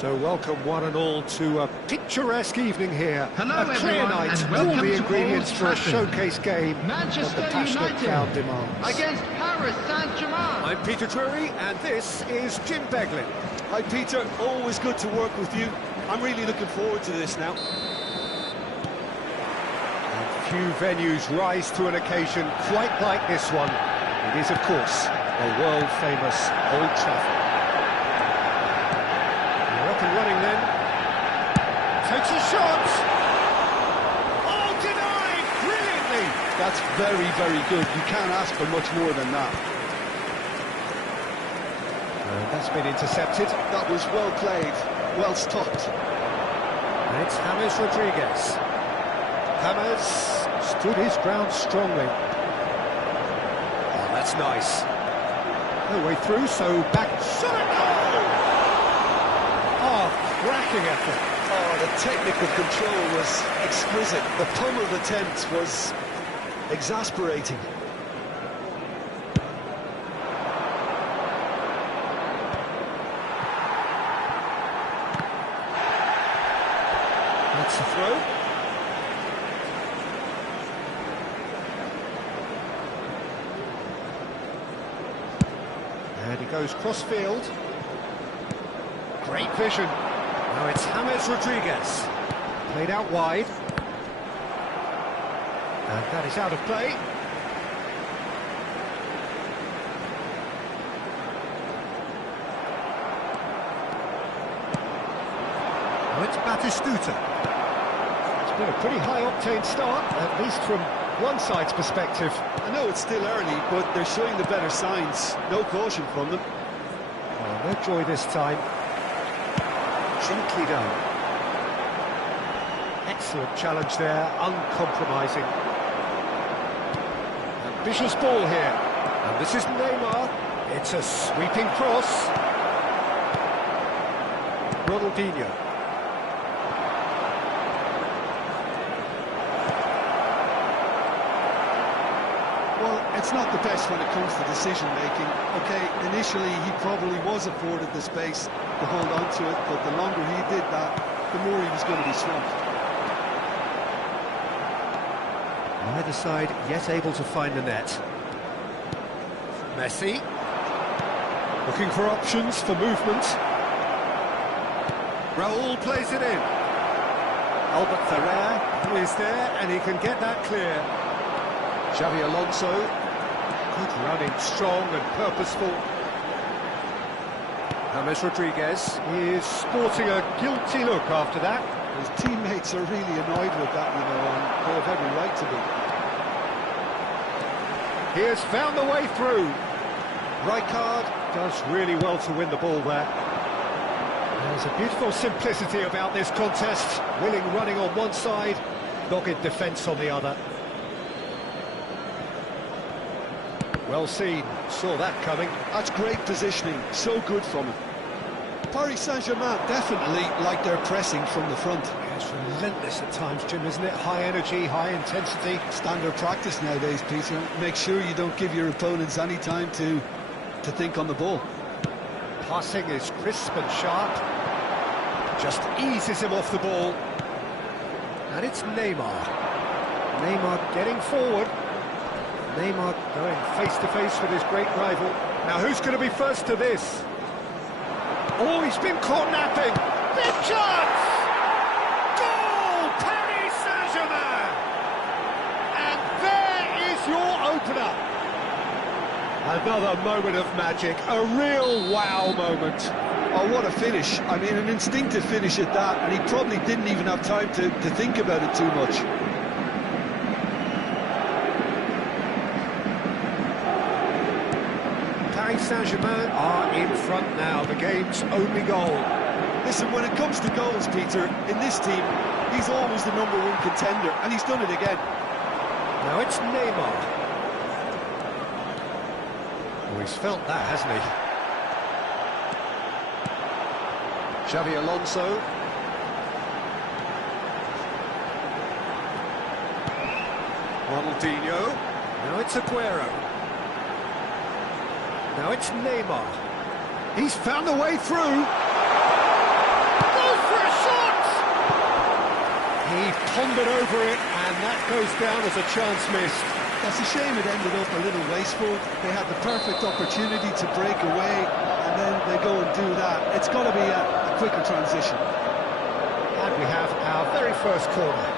So welcome one and all to a picturesque evening here. Hello, a clear everyone, night, and all welcome the to ingredients Old for a Trafford. showcase game Manchester that the passionate United crowd demands. against Paris Saint-Germain. I'm Peter Drury, and this is Jim Beglin. Hi Peter, always good to work with you. I'm really looking forward to this now. And few venues rise to an occasion quite like this one. It is, of course, a world-famous Old Trafford. You're up and running then. Takes a shot! Oh, denied! Brilliantly! That's very, very good. You can't ask for much more than that. That's been intercepted. That was well played, well stopped. And it's James Rodriguez. James stood his ground strongly. Oh, that's nice. No way through, so back. Shot it! Goal! Oh, cracking effort. Oh, the technical control was exquisite. The pummeled attempt was exasperating. That's the throw. And he goes cross-field. Great vision. Now it's James Rodriguez. Played out wide. And that is out of play. Now it's Batistuta. It's been a pretty high-octane start, at least from one side's perspective. I know it's still early, but they're showing the better signs. No caution from them. Well, no joy this time. Gently done. Excellent challenge there, uncompromising. Ambitious ball here. And this is Neymar. It's a sweeping cross. Ronaldinho. Well, it's not the best when it comes to decision-making. Okay, initially he probably was afforded the space to hold on to it, but the longer he did that, the more he was going to be swamped. Neither side yet able to find the net. Messi. Looking for options for movement. Raul plays it in. Albert Ferrer, who is there, and he can get that clear. Xavi Alonso. Good running, strong and purposeful. James Rodriguez is sporting a guilty look after that. His teammates are really annoyed with that, you know, and they have every right to be. He has found the way through. Rijkaard does really well to win the ball there. There's a beautiful simplicity about this contest. Willing running on one side, dogged defence on the other. Well seen, saw that coming. That's great positioning, so good from him. Paris Saint-Germain definitely like their pressing from the front. It's relentless at times, Jim, isn't it? High energy, high intensity. Standard practice nowadays, Peter. Make sure you don't give your opponents any time to think on the ball. Passing is crisp and sharp. Just eases him off the ball. And it's Neymar. Neymar getting forward. Neymar going face-to-face with his great rival. Now, who's going to be first to this? Oh, he's been caught napping. Big chance! Goal! Paris Saint-Germain! And there is your opener. Another moment of magic, a real wow moment. Oh, what a finish. I mean, an instinctive finish at that, and he probably didn't even have time to think about it too much. Paris Saint-Germain are in front now, the game's only goal. Listen, when it comes to goals, Peter, in this team, he's always the #1 contender, and he's done it again. Now it's Neymar. Oh, he's felt that, hasn't he? Xavi Alonso. Ronaldinho. Now it's Aguero. Now it's Neymar. He's found a way through. lumbered over it, and that goes down as a chance missed. That's a shame it ended up a little wasteful. They had the perfect opportunity to break away, and then they go and do that. It's got to be a quicker transition. And we have our very first corner.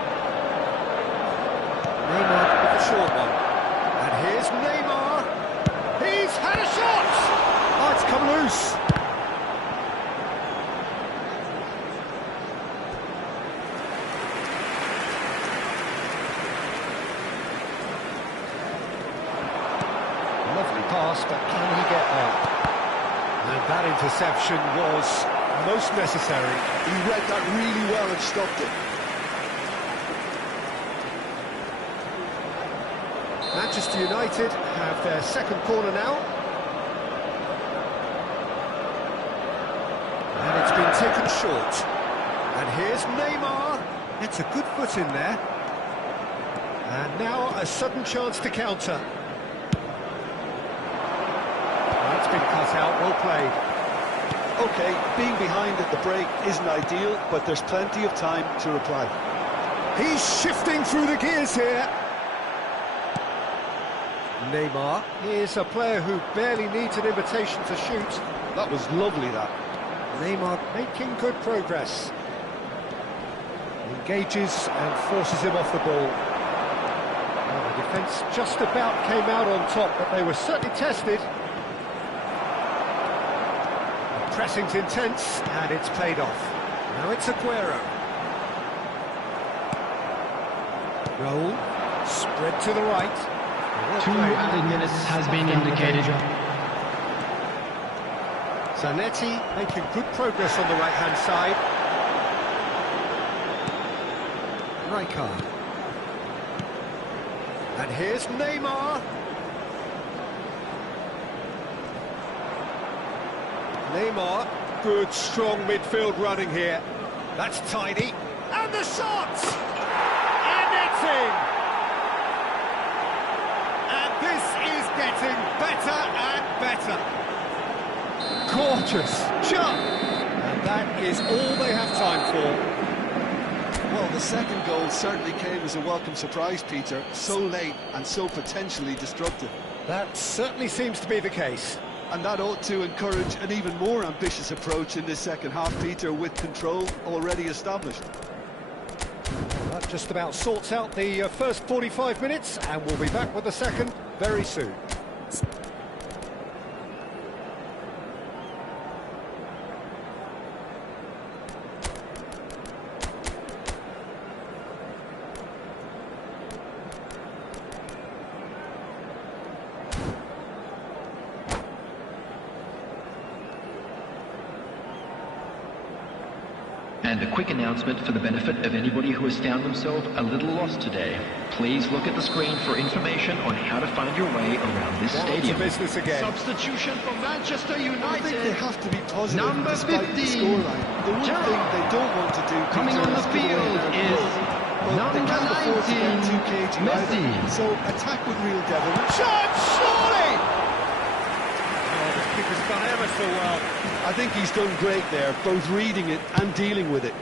Neymar with the short one. And here's Neymar. He's had a shot! Oh, it's come loose. Lovely pass, but can he get there? And that interception was most necessary. He read that really well and stopped it. Manchester United have their second corner now. And it's been taken short. And here's Neymar. It's a good foot in there. And now a sudden chance to counter. That's been cut out, well played. OK, being behind at the break isn't ideal, but there's plenty of time to reply. He's shifting through the gears here. Neymar is a player who barely needs an invitation to shoot. That was lovely, that. Neymar making good progress. Engages and forces him off the ball. Well, the defence just about came out on top, but they were certainly tested. The pressing's intense, and it's paid off. Now it's Aguero. Roll, spread to the right. 2 added minutes has been indicated. Zanetti making good progress on the right-hand side. Rijkaard. And here's Neymar. Neymar, good strong midfield running here. That's tidy. And the shot! And it's in! And this is getting better and better. Gorgeous jump! And that is all they have time for. Well, the second goal certainly came as a welcome surprise, Peter. So late and so potentially destructive. That certainly seems to be the case. And that ought to encourage an even more ambitious approach in this second half, Peter, with control already established. That just about sorts out the first 45 minutes, and we'll be back with the second very soon. And a quick announcement for the benefit of anybody who has found themselves a little lost today. Please look at the screen for information on how to find your way around this stadium. Business again. Substitution for Manchester United. I think they have to be positive Number despite 15, the scoreline. The one thing they don't want to do, Coming Peter, on the is give away field their is goal. But number they can't afford to get 19, too cagey Messi. either. So attack with real devilment. Shot, surely! Oh, the keeper's done ever so well. I think he's done great there, both reading it and dealing with it.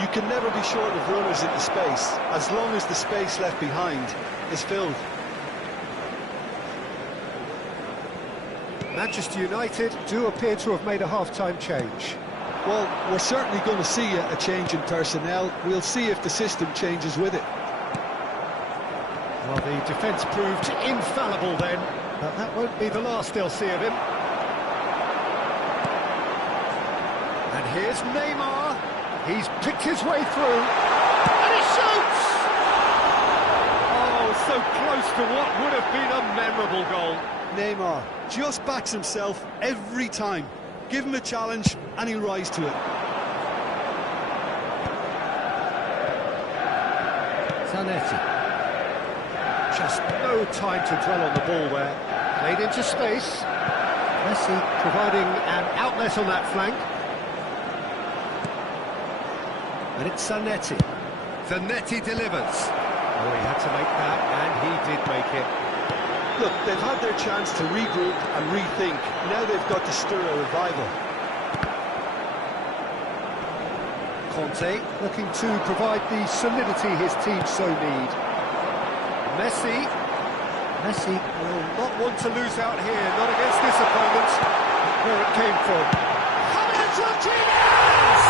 You can never be short of runners into space, as long as the space left behind is filled. Manchester United do appear to have made a half-time change. Well, we're certainly going to see a change in personnel. We'll see if the system changes with it. Well, the defence proved infallible then, but that won't be the last they'll see of him. And here's Neymar. He's picked his way through, and he shoots! Oh, so close to what would have been a memorable goal. Neymar just backs himself every time. Give him a challenge, and he'll rise to it. Zanetti. Just no time to dwell on the ball there. Played into space. Messi providing an outlet on that flank. And it's Zanetti. Zanetti delivers. Oh, he had to make that, and he did make it. Look, they've had their chance to regroup and rethink. Now they've got to stir a revival. Conte looking to provide the solidity his team so need. Messi will not want to lose out here, not against this opponent, where it came from. James Rodriguez!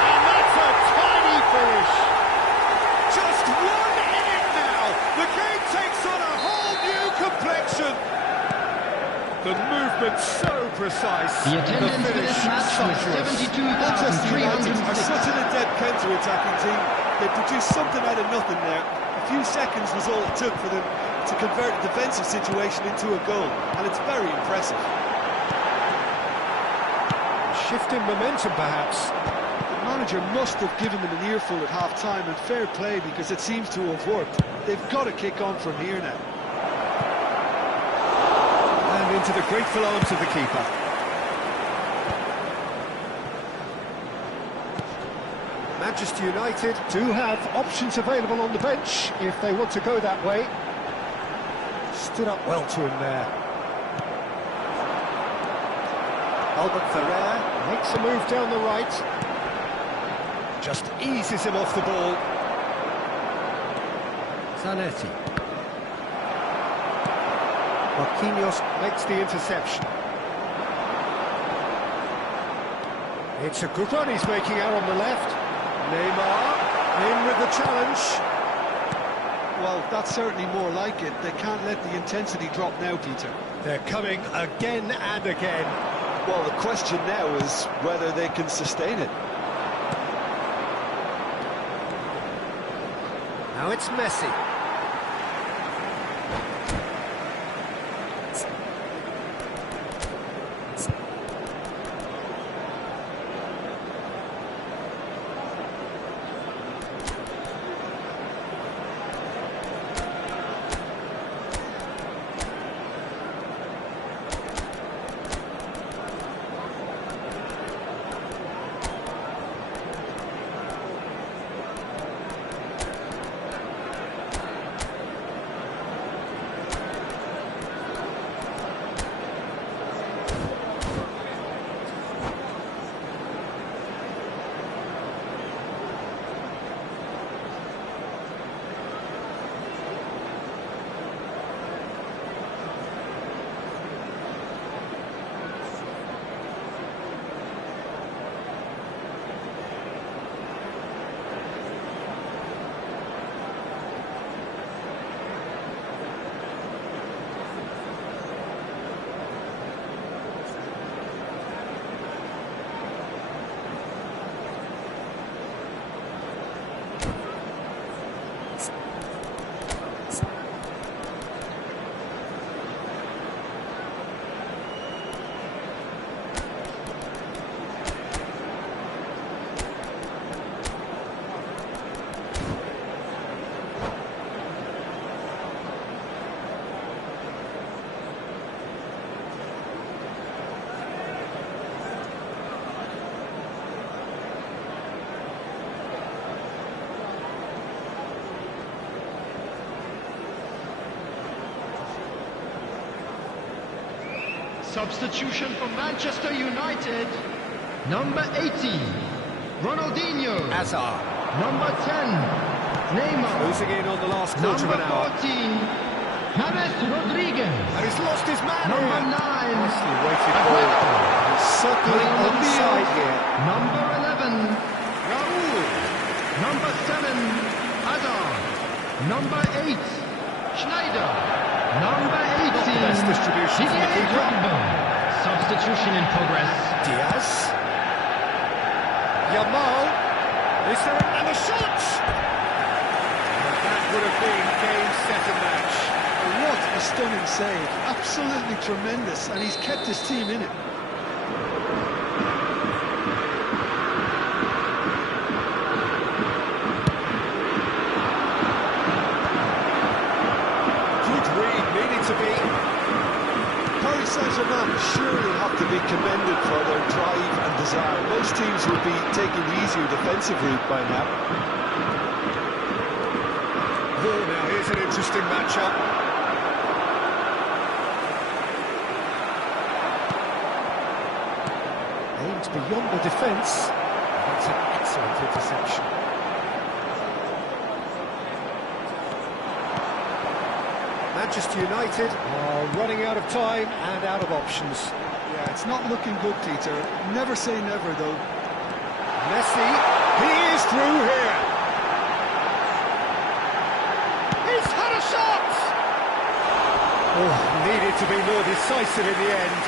And that's a tiny finish. Just 1 minute now. The game takes on a whole new complexion. The movement so precise. The attendance for this match was 72,306. Are such an adept counter-attacking team. They produced something out of nothing there. A few seconds was all it took for them to convert a defensive situation into a goal, and it's very impressive. Shift in momentum, perhaps. The manager must have given them an earful at half-time, and fair play, because it seems to have worked. They've got to kick on from here now. And into the grateful arms of the keeper. Manchester United do have options available on the bench if they want to go that way. Stood up well to him there. Albert Ferrer makes a move down the right. Just eases him off the ball. Zanetti. Marquinhos makes the interception. It's a good run he's making out on the left. Neymar in with the challenge. Well, that's certainly more like it. They can't let the intensity drop now, Peter. They're coming again and again. Well, the question now is whether they can sustain it. Now it's Messi. Substitution for Manchester United. Number 80, Ronaldinho. Hazard. Number 10, Neymar. Closing in on the last quarter Number of an hour. 14, James Rodriguez. And he's lost his man Number here. 9, Nicely weighted ball. He's circling on the onside field. here. Number 11, Raul. Number 7, Hazard. Number 8, Schneider. Number 18, Not the best distribution from the Didier keeper. Drogba. Substitution in progress. Diaz. Yamal. Is there and a shot? And that would have been game, set and match. What a stunning save. Absolutely tremendous, and he's kept his team in it. Good read, needed to be. Paris Saint-Germain surely have to be commended for their drive and desire. Most teams would be taking the easier defensive route by now. Oh, now here's an interesting matchup. Aims beyond the defence. That's an excellent interception. Manchester United are running out of time and out of options. Yeah, it's not looking good, Peter. Never say never, though. Messi, he is through here. He's had a shot! Oh, needed to be more decisive in the end.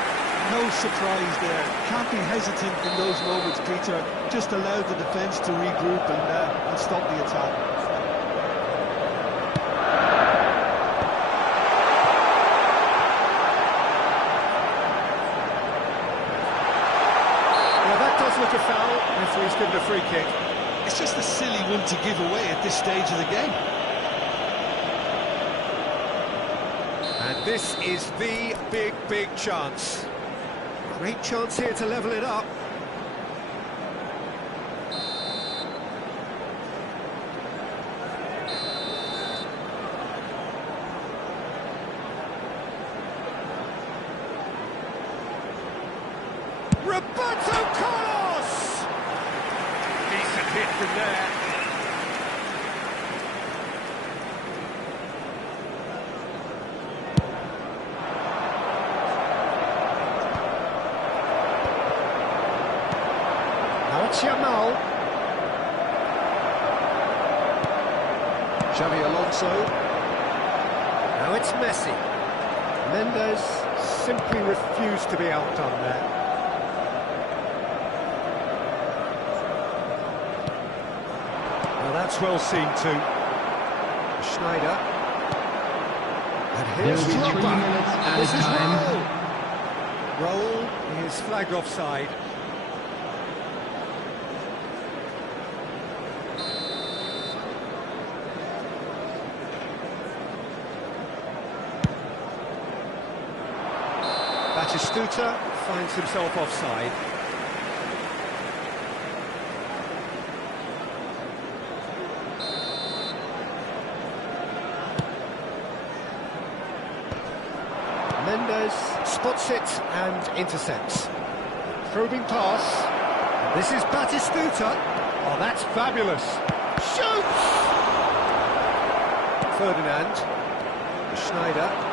No surprise there. Can't be hesitant in those moments, Peter. Just allow the defence to regroup and stop the attack. Look a foul, referee's given a free kick. It's just a silly one to give away at this stage of the game. And this is the big chance. Great chance here to level it up. Roberto Carlos! Decent hit from there. Now it's Yamal. Xavi Alonso. Now it's Messi. Mendes simply refused to be outdone there. That's well seen too. Schneider. And here's There'll be 3 Drogba. minutes at This a is time. Raul is flagged offside. Batistuta finds himself offside. Mendes spots it and intercepts. Probing pass. This is Batistuta. Oh, that's fabulous. Shoots! Ferdinand. Schneider.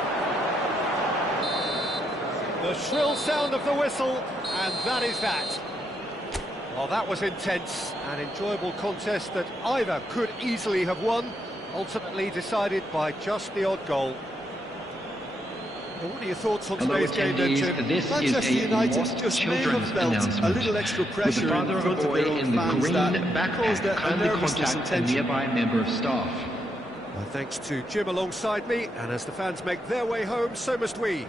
The shrill sound of the whistle, and that is that. Well, that was intense. An enjoyable contest that either could easily have won, ultimately decided by just the odd goal. What are your thoughts on Hello, today's game then, Jim? This Manchester is a United lost just may have children's felt announcement. a little extra With pressure the father in of front a of boy their own in the fans green that caused backpack, a kindly nervousness and contact a tension. nearby member of staff. Well, thanks to Jim alongside me, and as the fans make their way home, so must we.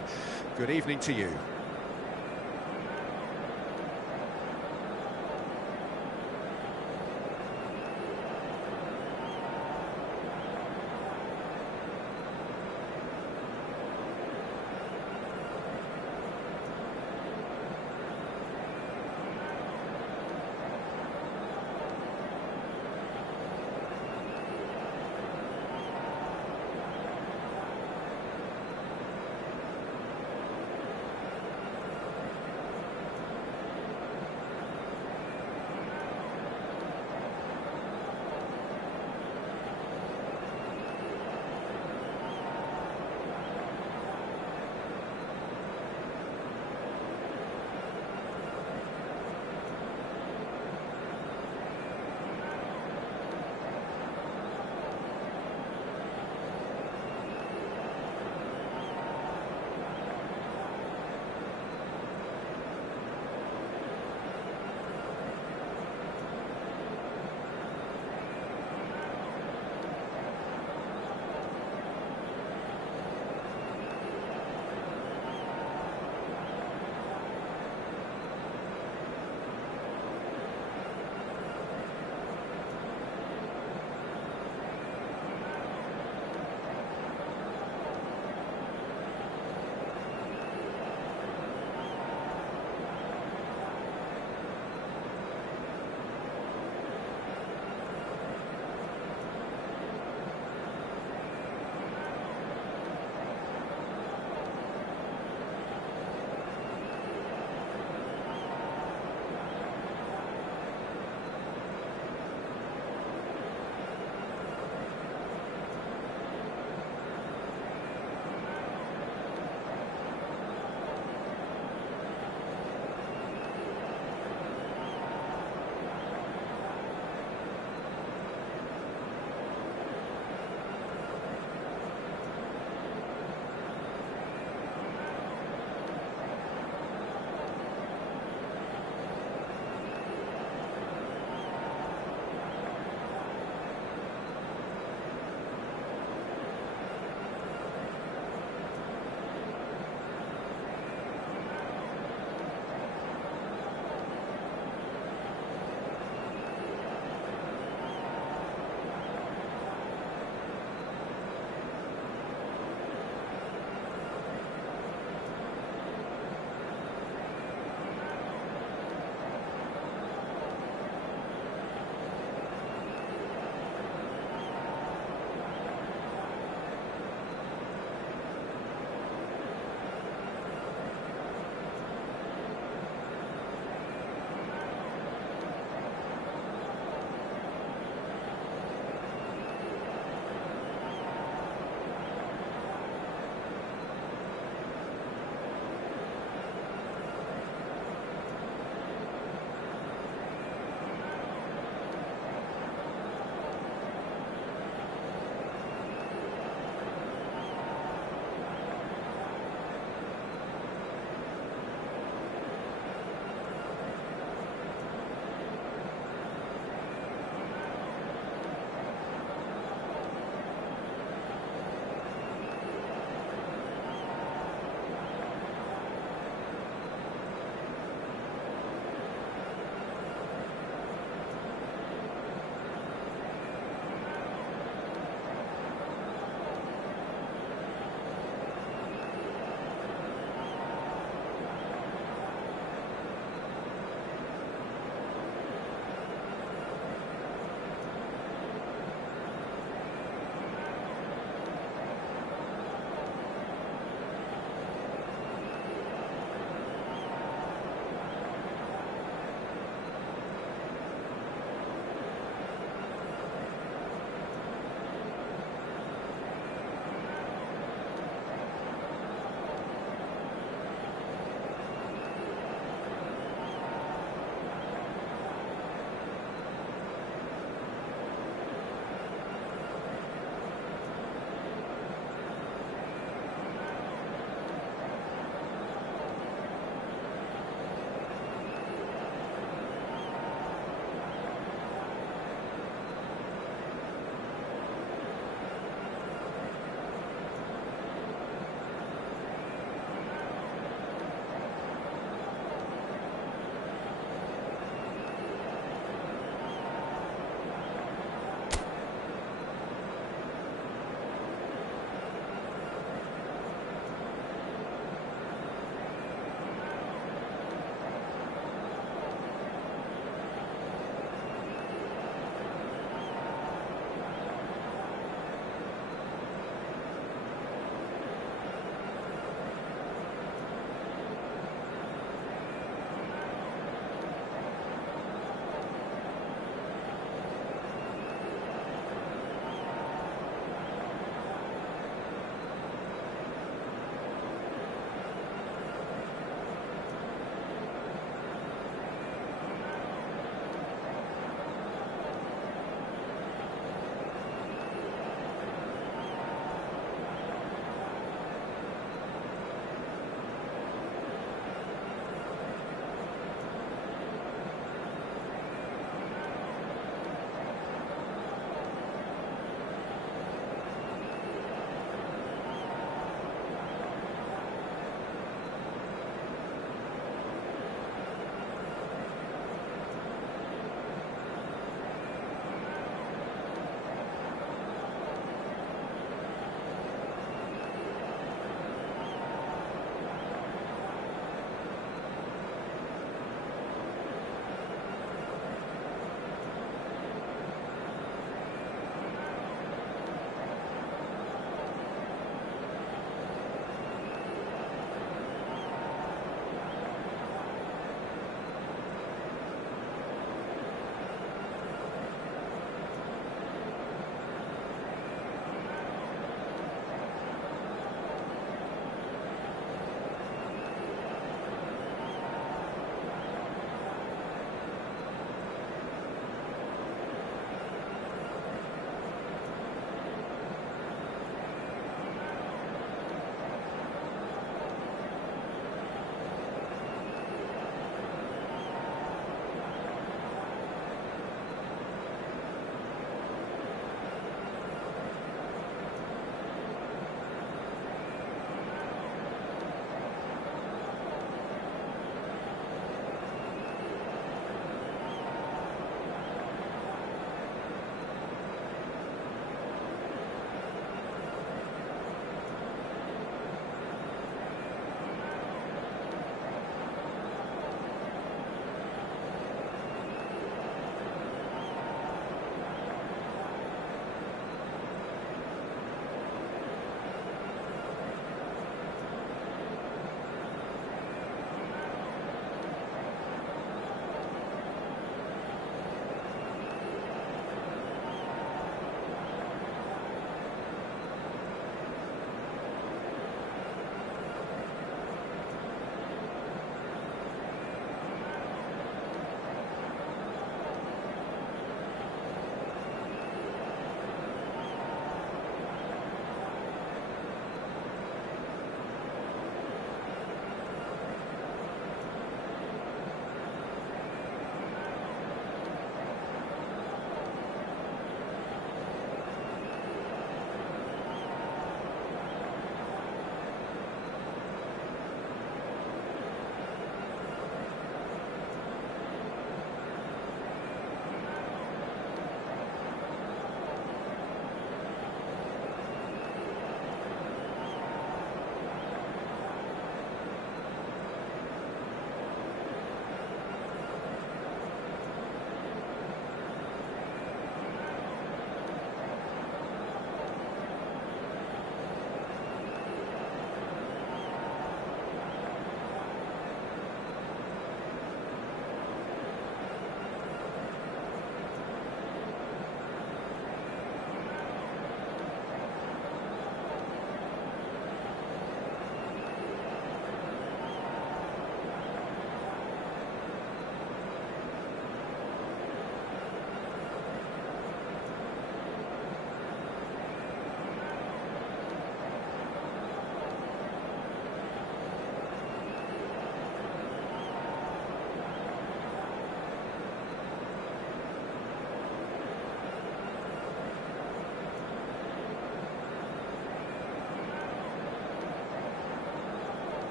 Good evening to you.